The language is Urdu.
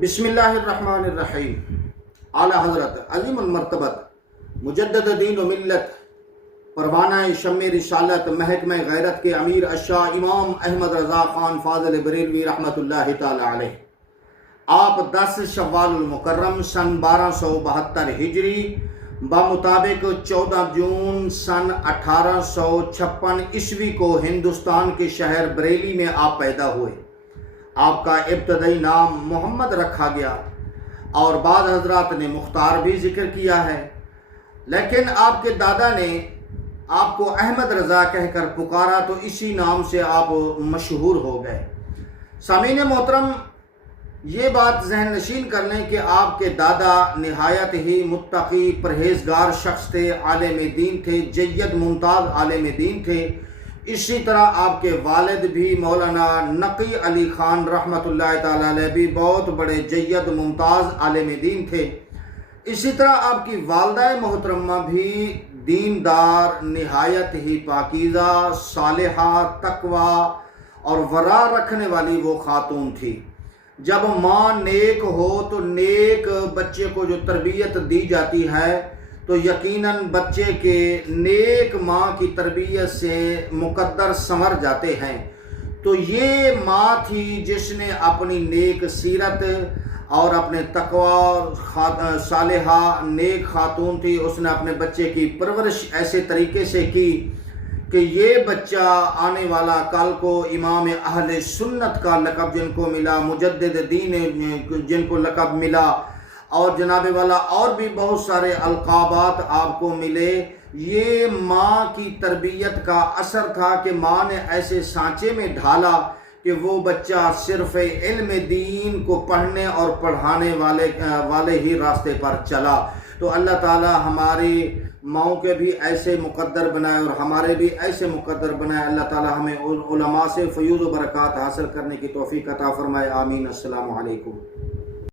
بسم اللہ الرحمن الرحیم۔ اعلیٰ حضرت عظیم المرتبت مجدد دین و ملت پروانہ شمع رسالت محکمہ غیرت کے امیر الشاہ امام احمد رضا خان فاضل بریلوی رحمۃ اللہ تعالی علیہ، آپ 10 شوال المکرم سن 1272 ہجری بمطابق 14 جون سن 1856 عیسوی کو ہندوستان کے شہر بریلی میں آپ پیدا ہوئے۔ آپ کا ابتدائی نام محمد رکھا گیا اور بعض حضرات نے مختار بھی ذکر کیا ہے، لیکن آپ کے دادا نے آپ کو احمد رضا کہہ کر پکارا تو اسی نام سے آپ مشہور ہو گئے۔ سامعین محترم، یہ بات ذہن نشین کر لیں کہ آپ کے دادا نہایت ہی متقی پرہیزگار شخص تھے، عالم دین تھے، جید ممتاز عالم دین تھے۔ اسی طرح آپ کے والد بھی مولانا نقی علی خان رحمۃ اللہ تعالی علیہ بھی بہت بڑے جید ممتاز عالم دین تھے۔ اسی طرح آپ کی والدہ محترمہ بھی دیندار، نہایت ہی پاکیزہ، صالحہ، تقوی اور ورع رکھنے والی وہ خاتون تھی۔ جب ماں نیک ہو تو نیک بچے کو جو تربیت دی جاتی ہے تو یقیناً بچے کے نیک ماں کی تربیت سے مقدر سنور جاتے ہیں۔ تو یہ ماں تھی جس نے اپنی نیک سیرت اور اپنے تقوی صالحہ نیک خاتون تھی، اس نے اپنے بچے کی پرورش ایسے طریقے سے کی کہ یہ بچہ آنے والا کل کو امام اہل سنت کا لقب جن کو ملا، مجدد دین جن کو لقب ملا، اور جناب والا اور بھی بہت سارے القابات آپ کو ملے، یہ ماں کی تربیت کا اثر تھا کہ ماں نے ایسے سانچے میں ڈھالا کہ وہ بچہ صرف علم دین کو پڑھنے اور پڑھانے والے ہی راستے پر چلا۔ تو اللہ تعالی ہماری ماؤں کے بھی ایسے مقدر بنائے اور ہمارے بھی ایسے مقدر بنائے۔ اللہ تعالی ہمیں علماء سے فیوض و برکات حاصل کرنے کی توفیق عطا فرمائے، آمین۔ السلام علیکم۔